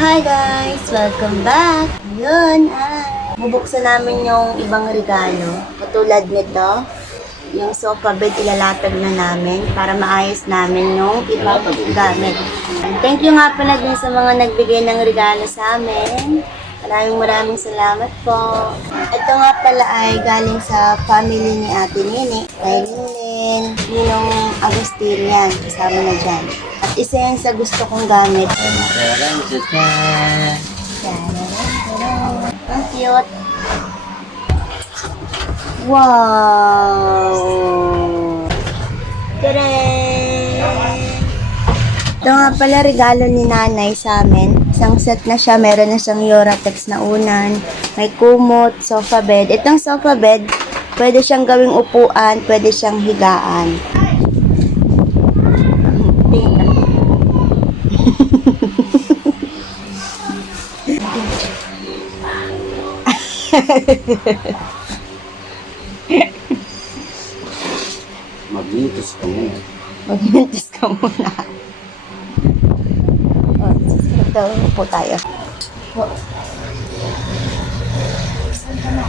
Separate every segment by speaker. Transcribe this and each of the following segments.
Speaker 1: Hi guys! Welcome back! Ngayon ay bubuksan namin yung ibang regalo. Katulad nito, yung sofa bed ilalatag na namin para maayos namin yung ibang gamit. And thank you nga pala din sa mga nagbigay ng regalo sa amin. Maraming maraming salamat po. Ito nga pala ay galing sa family ni Ate Nini, kay Lynn, Ninong Agustinian, kasama na dyan. Isa yan sa gusto kong gamit. Ang cute. Wow! Tadaan! Ito nga pala regalo ni nanay sa amin. Isang set na siya. Meron na siyang Yoratex na unan. May kumot, sofa bed. Itong sofa bed, pwede siyang gawing upuan, pwede siyang higaan.
Speaker 2: Magnitos ka muna.
Speaker 1: Mag-mentis ka muna. Oh, ito po tayo. Po. Na?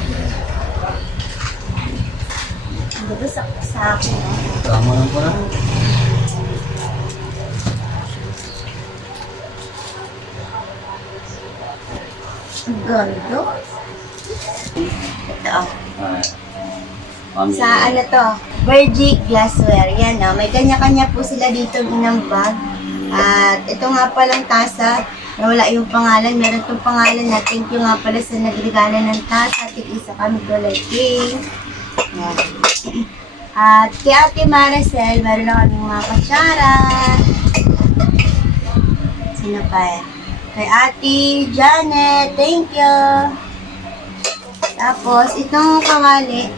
Speaker 1: Dito sa, sa akin.
Speaker 2: Tama lang pala.
Speaker 1: Ang ganda. Ito. oh.
Speaker 2: Ah,
Speaker 1: Sa ano to? Virgin Glassware. Yan oh. May kanya-kanya po sila dito ng bag. At ito nga palang tasa. Nawala yung pangalan. Meron tong pangalan na thank you nga pala sa nagregala ng tasa. Tig-isa kami pink. Yan. At kay Ate Maricel, meron na kami mga katsara. Sino pa eh? Kay Ate Janet, thank you. Tapos, itong kawali,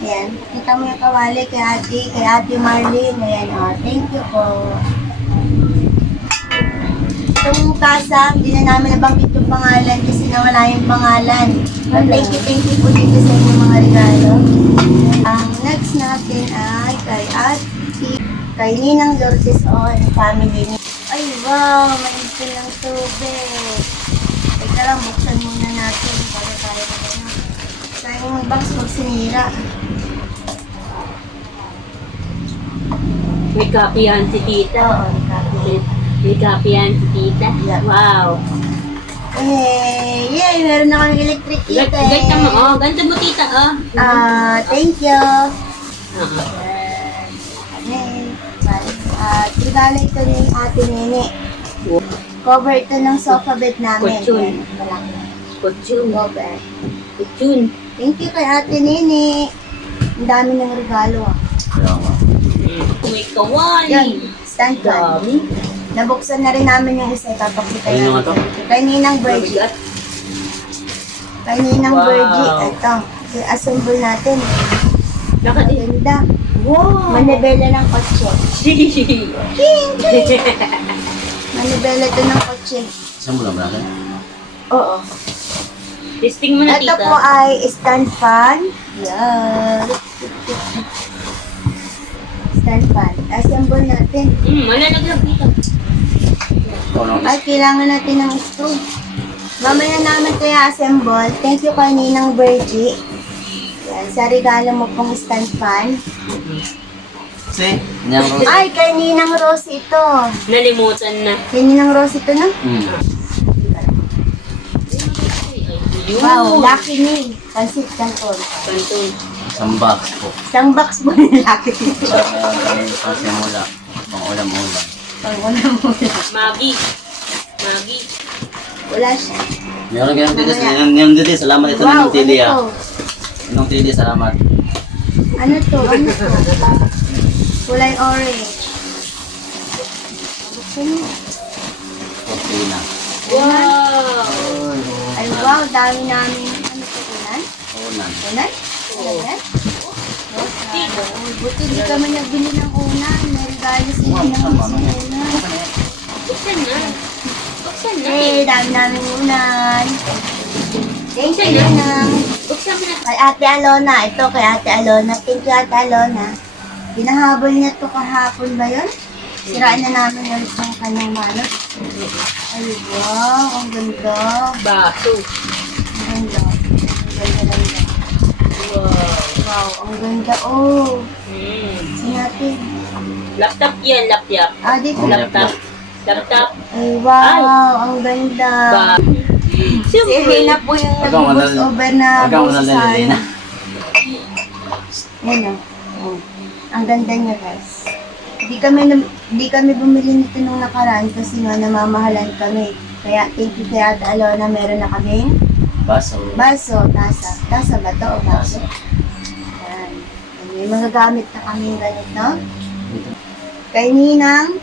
Speaker 1: Ayan, kita mo yung kawali kay ate, kay ate Marlene. Ayan, oh, thank you po. Itong tasa, hindi na namin nabanggit yung pangalan kasi nawala yung pangalan. But thank you, thank you po dito sa inyong mga regalo. Ang next natin ay kay ate, kay Ninang Lourdes o and family niya. Ay, wow, may ipin ng tubig. Teka lang, buksan muna natin para tayo na Sayang yung box pag sinira.
Speaker 3: May copy yan si tita.
Speaker 1: Oo, copy.
Speaker 3: May copy yan si tita.
Speaker 1: Yeah.
Speaker 3: Wow.
Speaker 1: Yay! Yay! Meron na kami electric
Speaker 3: Ganda
Speaker 1: heater.
Speaker 3: ganda mo, oh. Ganda mo, tita, oh.
Speaker 1: Ah, thank you.
Speaker 3: Oo.
Speaker 1: Yay! At regalo ito ni Ate Nene. Cover ito ng sofa bed namin.
Speaker 3: Kutsyon.
Speaker 1: Malaki.
Speaker 3: Kutsyon.
Speaker 1: Cover.
Speaker 3: Kutsyon.
Speaker 1: Thank you kay Ate Nene. Ang dami ng regalo ah.
Speaker 2: Kaya nga.
Speaker 3: May kawali.
Speaker 1: Yan, stand.
Speaker 3: Dami.
Speaker 1: Nabuksan na rin namin yung isa. Ipapakita
Speaker 2: Ayun nga to.
Speaker 1: namin. Kay Ninang Virgie.
Speaker 3: Mabigat.
Speaker 1: Kay Ninang
Speaker 3: Wow.
Speaker 1: Virgie. Ito. I-assemble natin. Ganda.
Speaker 3: Wow.
Speaker 1: Manibela ng kotse. King! King! Manibela ito ng kotse.
Speaker 2: Saan mo lang ba natin?
Speaker 1: Oo.
Speaker 3: Testing mo na,
Speaker 1: Ito
Speaker 3: tita.
Speaker 1: po ay stand fan. Yan. Stand fan. Assemble natin.
Speaker 3: Hmm.
Speaker 2: Ikaw lang.
Speaker 1: Ay, kailangan natin ng screw. Mamaya namin kaya assemble. Thank you kay Ninang Virgie. Yan, sa regalo mo pong stand fan.
Speaker 2: Si?
Speaker 1: Ay, kay Ninang Rose ito.
Speaker 3: Nalimutan na.
Speaker 1: Kay Ninang Rose ito na.
Speaker 2: Hmm.
Speaker 3: Yun.
Speaker 1: Wow, lucky me. Pansit canton.
Speaker 3: Kanton.
Speaker 2: Isang box po.
Speaker 1: Isang box po ng lucky me.
Speaker 2: Para pang simula. Pang ulam-ulam.
Speaker 1: Pag wala mo
Speaker 3: Magi. Magi.
Speaker 1: Wala siya.
Speaker 2: Meron ganyan dito. Yan yan dito. Salamat ito
Speaker 1: Wow,
Speaker 2: ng Tili
Speaker 1: ano
Speaker 2: ah.
Speaker 1: to?
Speaker 2: Inong Tili, salamat.
Speaker 1: Ano to? Ano to? Kulay orange. Buksan mo.
Speaker 2: Cortina.
Speaker 3: Wow.
Speaker 1: Ay, wow, dami namin. Ano? Ulan?
Speaker 2: Unan.
Speaker 1: Ulan? Ulan? Oh, buti di kami nagbili ng unan. May regalo sila ng unan.
Speaker 3: Buksan na. Buksan na.
Speaker 1: Hey, dami namin unan. Thank
Speaker 3: Buksan
Speaker 1: you,
Speaker 3: na.
Speaker 1: Nang.
Speaker 3: Buksan na.
Speaker 1: Kay Ate Alona. Ito kay Ate Alona. Thank you, Ate Alona. Binahabol niya to kahapon ba yun? Siraan na namin yung kanyang manot. Ay, wow. Ang ganda.
Speaker 3: Baso.
Speaker 1: Ang ganda. Ang ganda, ganda.
Speaker 3: Wow.
Speaker 1: Wow, ang ganda. Oh.
Speaker 3: Hmm.
Speaker 1: Sinatin.
Speaker 3: Laptop yan, laptop.
Speaker 1: Ah, dito.
Speaker 2: Oh,
Speaker 3: Laptop. Laptop.
Speaker 1: Ay, wow. Ang ganda.
Speaker 3: Ba.
Speaker 1: Si Elena po yung nag-voice over na
Speaker 2: Wag kang
Speaker 1: boses
Speaker 2: manal
Speaker 1: sa
Speaker 2: Elena.
Speaker 1: Yan o. Oh. Ang ganda niya guys. Di kami, nam- di kami bumili nito nung nakaraan kasi nga namamahalan kami. Kaya thank you kay Ate Alona, meron na kaming
Speaker 2: Baso.
Speaker 1: baso, tasa. Tasa ba to o baso? Yan. May mga gamit na kaming ganito. Kay Ninang,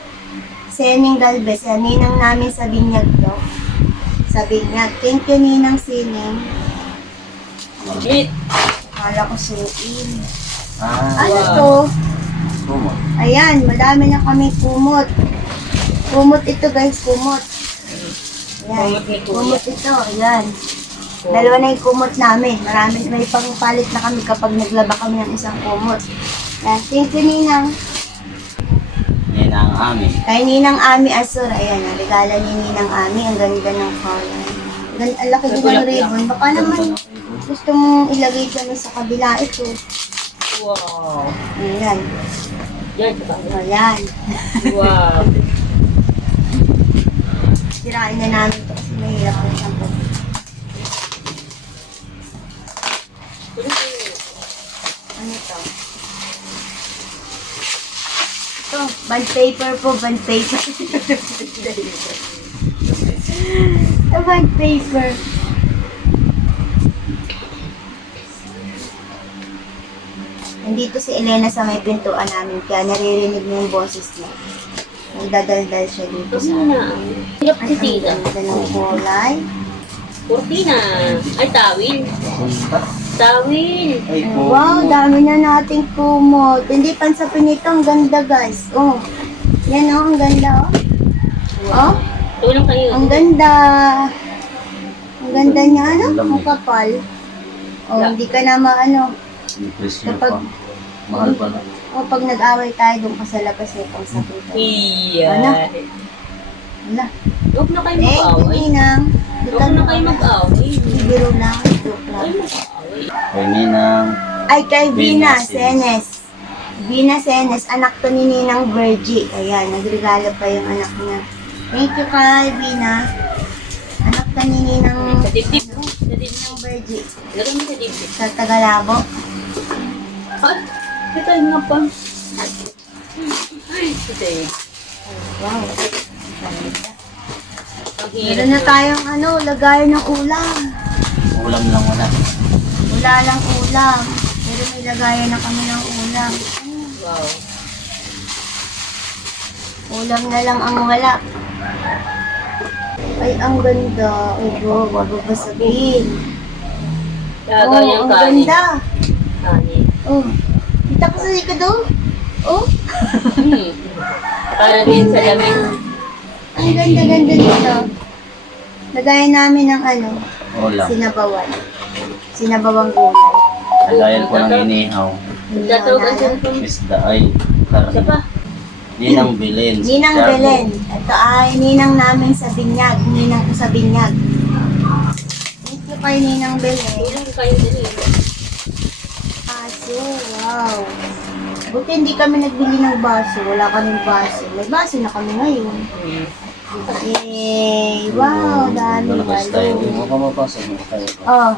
Speaker 1: Sening Galvez. Yan, Ninang namin sa binyag to. Sa binyag. Thank you Ninang Sining.
Speaker 3: Meat.
Speaker 1: Akala ko suin.
Speaker 2: Ah,
Speaker 1: Ano
Speaker 3: Wow.
Speaker 1: to?
Speaker 2: Kumo.
Speaker 1: Ayan, madami na kami kumot. Kumot ito guys, kumot. Ayan,
Speaker 3: Kumot ni Kuya.
Speaker 1: kumot ito, ayan. Dalawa na yung kumot namin. Marami, may pangpalit na kami kapag naglaba kami ng isang kumot. Ayan, thank you Ninang.
Speaker 2: Yan ang amin.
Speaker 1: Kay Ninang Ami Asur, ayan, ang regala ni Ninang Ami. Ang ganda ng color. Gan ang laki din ng ribbon. Baka naman gusto mong ilagay kami sa kabila ito.
Speaker 3: Wow.
Speaker 1: Ayan,
Speaker 3: Yan.
Speaker 1: Ayan.
Speaker 3: Wow.
Speaker 1: Sirain na namin ito kasi mahirap na siyang Ano to? Ito, bond paper po, bond paper. Ito, bond paper. Nandito si Elena sa may pintuan namin, kaya naririnig niya yung boses niya. Nagdadaldal siya dito
Speaker 3: Ito
Speaker 1: sa
Speaker 3: muna. Hirap si
Speaker 1: ang
Speaker 3: tita.
Speaker 1: ganda ng kulay.
Speaker 3: Cortina. Ay, tawil. Tawil.
Speaker 2: Ay,
Speaker 1: Ay,
Speaker 2: kumo.
Speaker 1: Wow, dami na nating kumot. Hindi pansapin ito. Ang ganda, guys. Oh. Yan, oh. Ang ganda, oh. Oh,
Speaker 3: Tulong kayo.
Speaker 1: ang ganda. Ang ganda niya, ano? Ang kapal. Oh, hindi ka na maano. Kapag-
Speaker 2: pa. Mahal pa na.
Speaker 1: Oh, pag nag-away tayo, doon ka sa labas eh, pansapin ko.
Speaker 3: Iya.
Speaker 1: Ano? Wala.
Speaker 3: Huwag na kayo mag-away.
Speaker 1: Ninang.
Speaker 3: Huwag na kayo mag-away.
Speaker 1: Biro lang. Joke lang.
Speaker 2: Kay Ninang.
Speaker 1: Ay, kay Vina Senes. Vina Senes, anak to ni Ninang Virgie. Ayan, nagregalo pa yung anak niya. Thank you kay Vina. Anak to ni Ninang
Speaker 3: Sa dibdib. Sa dibdib.
Speaker 1: Virgie.
Speaker 3: Laro mo sa dibdib.
Speaker 1: Sa Tagalabo.
Speaker 3: Ay, ito nga pa.
Speaker 1: Wow. Meron na tayong ano, lagayan ng ulam.
Speaker 2: Ulam lang wala.
Speaker 1: Wala lang ulam. Pero may lagayan na kami ng ulam.
Speaker 3: Wow.
Speaker 1: Ulam na lang ang wala. Ay, ang ganda. Ay, bro, wag mo ba sabihin?
Speaker 3: Lagay
Speaker 1: Oh,
Speaker 3: ang
Speaker 1: ganda.
Speaker 3: Kanin.
Speaker 1: Oh. Ko sa likod oh. Oh.
Speaker 3: Hmm. Para din sa lamig.
Speaker 1: Ang ganda-ganda dito. Lagayan namin ng ano,
Speaker 2: Ulam.
Speaker 1: sinabawan. Sinabawang gulay.
Speaker 2: Kagayan po ng inihaw.
Speaker 3: Tatawag ang cellphone.
Speaker 2: Isda ay.
Speaker 3: Isa pa.
Speaker 2: Ninang Belen.
Speaker 1: Ninang
Speaker 2: Tiago.
Speaker 1: Belen. Ito ay ninang namin sa binyag. Ninang ko sa binyag. Thank you kay Ninang Belen.
Speaker 3: Tulong kayo din eh.
Speaker 1: Baso, wow. Buti hindi kami nagbili ng baso. Wala kaming baso. May baso na kami ngayon. Yay! Wow, dami
Speaker 2: Wala ka style.
Speaker 1: balo.
Speaker 2: Mo ka mapasok.
Speaker 1: Oh.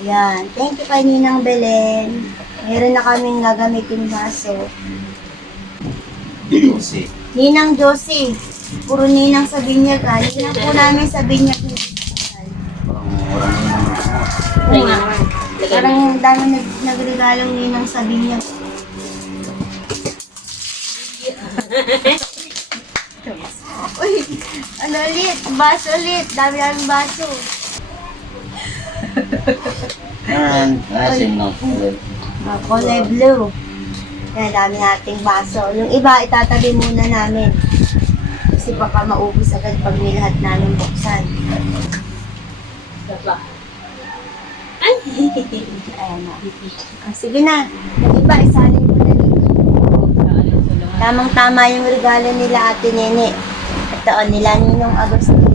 Speaker 1: Yan. Thank you kay Ninang Belen. Meron na kaming gagamitin baso.
Speaker 2: Kasi.
Speaker 1: Ninang Josie. Puro ninang sa binyag ah. Ninang po namin sa binyag.
Speaker 2: Parang orang ninang.
Speaker 3: Mo.
Speaker 1: Parang dami nag nagregalong ninang sa binyag. Uy, ano ulit? Baso ulit. Dami namin baso.
Speaker 2: Yan. Asim na.
Speaker 1: Ah, kulay blue. Yan, dami nating baso. Yung iba, itatabi muna namin. Kasi baka maubos agad pag nilahat namin buksan.
Speaker 3: Pa. Ay!
Speaker 1: Ayan na. Ah, sige na. Iba, isalin mo na dito. Tamang-tama yung regalo nila Ate Nene. At taon nila Ninong Agustino.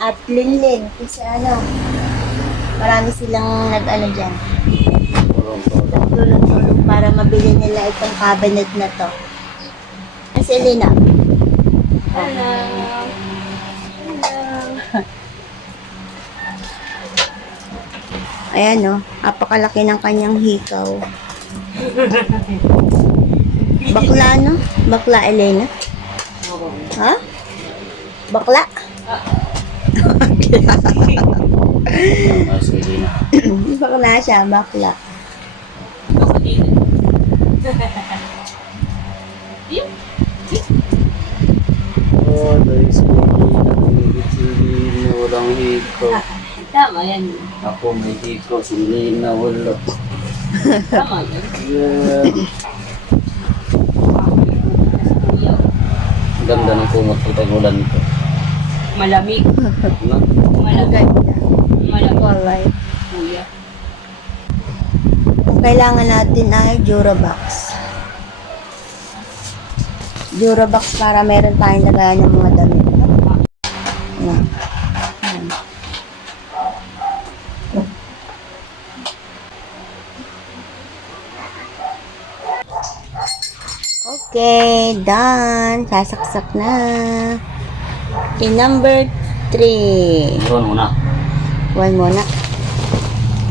Speaker 1: At Linlin, kasi ano, marami silang nag-ano dyan,
Speaker 2: Tulong-tulong.
Speaker 1: para mabili nila itong cabinet na to. Ay, si Elena.
Speaker 3: Hello.
Speaker 1: Ayan no, napakalaki ng kanyang hikaw. Bakla no? Bakla Elena? Ha? Bakla? Bakla siya, bakla.
Speaker 2: Oh, dahil sa hindi na walang hiko.
Speaker 3: Tama yan.
Speaker 2: Ako may hiko, sili na wala.
Speaker 3: Tama yan.
Speaker 2: Yeah.
Speaker 3: Kuya.
Speaker 2: Ganda ng kumot ko.
Speaker 3: Malamig.
Speaker 2: No?
Speaker 1: Ang
Speaker 3: Malamig.
Speaker 1: ganda.
Speaker 3: Malamig.
Speaker 1: Walay.
Speaker 3: Kuya.
Speaker 1: Ang kailangan natin ay Durabox. Durabox para meron tayong lagayan ng mga damit. Okay, done. Sasaksak na. Okay, number 3.
Speaker 2: One muna.
Speaker 1: One muna.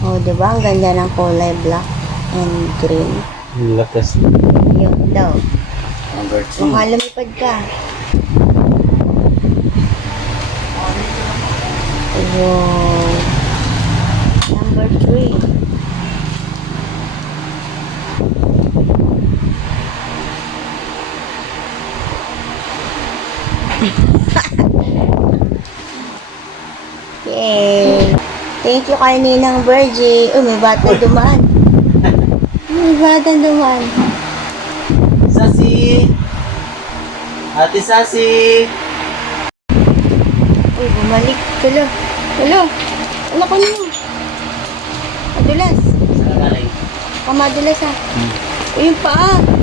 Speaker 1: O, oh, diba? Ang ganda ng kulay black and green.
Speaker 2: Lakas.
Speaker 1: Yun daw.
Speaker 2: Number 2.
Speaker 1: Mukha lumipad ka. Wow. Number 3. Thank you kay Ninang Virgie. Oh, may bata dumaan. May bata dumaan.
Speaker 2: Sasi! Ate Sasi!
Speaker 1: Uy, bumalik. Tulo. Tulo. Ano ko niyo? Madulas.
Speaker 2: Saan ka galing?
Speaker 1: Pamadulas ah.
Speaker 2: Hmm.
Speaker 1: Uy, yung paa.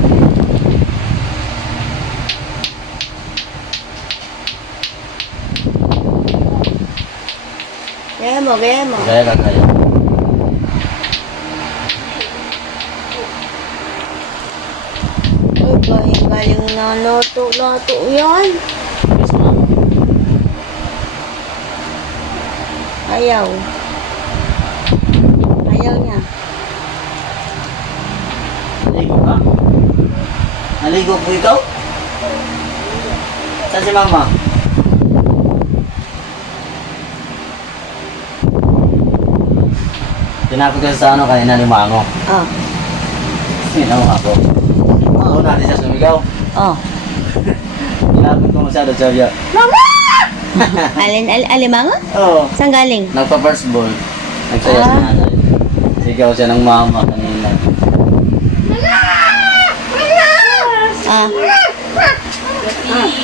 Speaker 1: Gaya mo, gaya mo.
Speaker 2: Gaya ka kaya.
Speaker 1: Uy, galing, galing na loto, loto yan.
Speaker 2: Yes, ma'am.
Speaker 1: Ayaw. Ayaw niya.
Speaker 2: Naligo ka? Naligo po ikaw? Saan si mama? Pinapag ko sa ano, kanina limango. Oo. Ah.
Speaker 1: Oh.
Speaker 2: Sinaw ako. Ah. Oo. Oh. natin siya sumigaw. Oo.
Speaker 1: Oh.
Speaker 2: Pinapag ko masyado, sabi niya, Mama!
Speaker 1: Alin, al alimango?
Speaker 2: Oo.
Speaker 1: Saan galing?
Speaker 2: Nagpa-first ball. Nagsaya
Speaker 1: ah.
Speaker 2: si nanay. Sigaw siya ng mama kanina. Ah. Ah. ah.